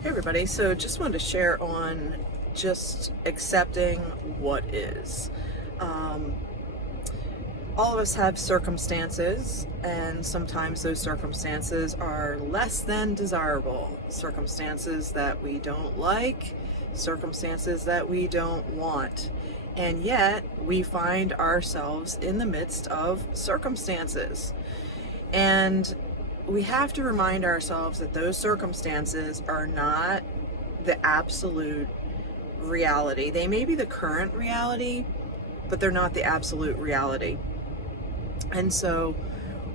Hey everybody, so just wanted to share on just accepting what is. Um, all of us have circumstances, and sometimes those circumstances are less than desirable. Circumstances that we don't like, circumstances that we don't want. And yet we find ourselves in the midst of circumstances. And we have to remind ourselves that those circumstances are not the absolute reality. They may be the current reality, but they're not the absolute reality. And so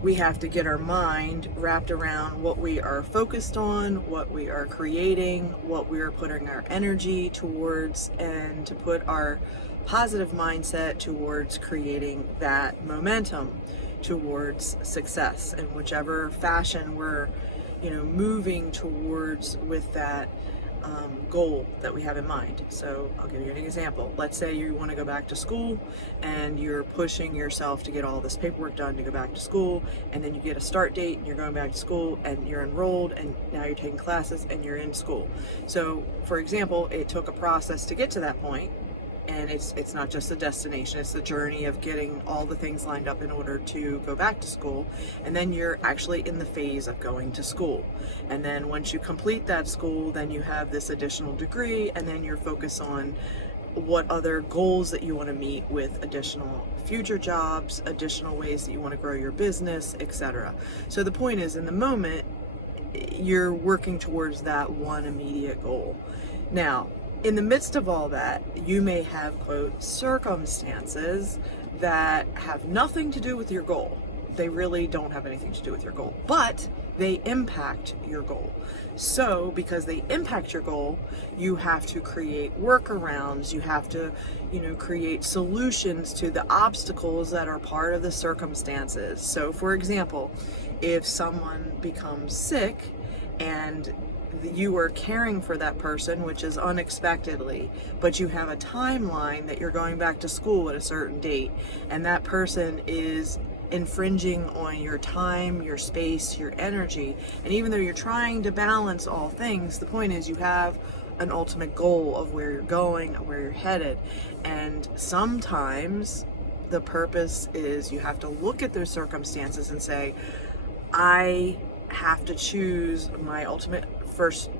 we have to get our mind wrapped around what we are focused on, what we are creating, what we are putting our energy towards, and to put our positive mindset towards creating that momentum towards success in whichever fashion we're moving towards with that goal that we have in mind. So I'll give you an example. Let's say you want to go back to school and you're pushing yourself to get all this paperwork done to go back to school, and then you get a start date and you're going back to school and you're enrolled and now you're taking classes and you're in school. So for example, it took a process to get to that point. And it's not just the destination, it's the journey of getting all the things lined up in order to go back to school. And then you're actually in the phase of going to school. And then once you complete that school, then you have this additional degree, and then you're focused on what other goals that you want to meet with additional future jobs, additional ways that you want to grow your business, etc. So the point is, in the moment, you're working towards that one immediate goal. Now, in the midst of all that, you may have, quote, circumstances that have nothing to do with your goal. They really don't have anything to do with your goal, but they impact your goal. So because they impact your goal, you have to create workarounds. You have to, create solutions to the obstacles that are part of the circumstances. So for example, if someone becomes sick and you are caring for that person, which is unexpectedly, but you have a timeline that you're going back to school at a certain date, and that person is infringing on your time, your space, your energy. And even though you're trying to balance all things, the point is you have an ultimate goal of where you're going, where you're headed. And sometimes the purpose is you have to look at those circumstances and say, I have to choose my ultimate first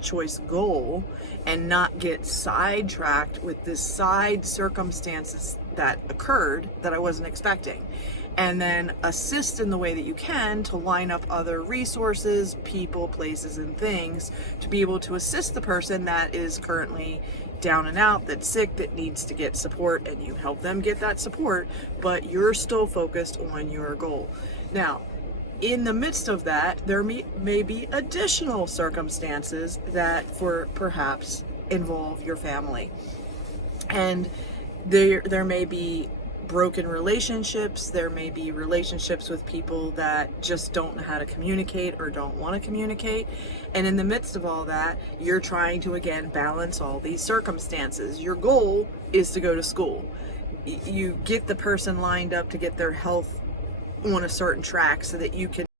choice goal and not get sidetracked with this side circumstances that occurred that I wasn't expecting. And then assist in the way that you can to line up other resources, people, places, and things to be able to assist the person that is currently down and out, that's sick, that needs to get support, and you help them get that support, but you're still focused on your goal. Now, in the midst of that, there may be additional circumstances that perhaps involve your family. And there may be broken relationships, there may be relationships with people that just don't know how to communicate or don't want to communicate. And in the midst of all that, you're trying to, again, balance all these circumstances. Your goal is to go to school. You get the person lined up to get their health on a certain track so that you can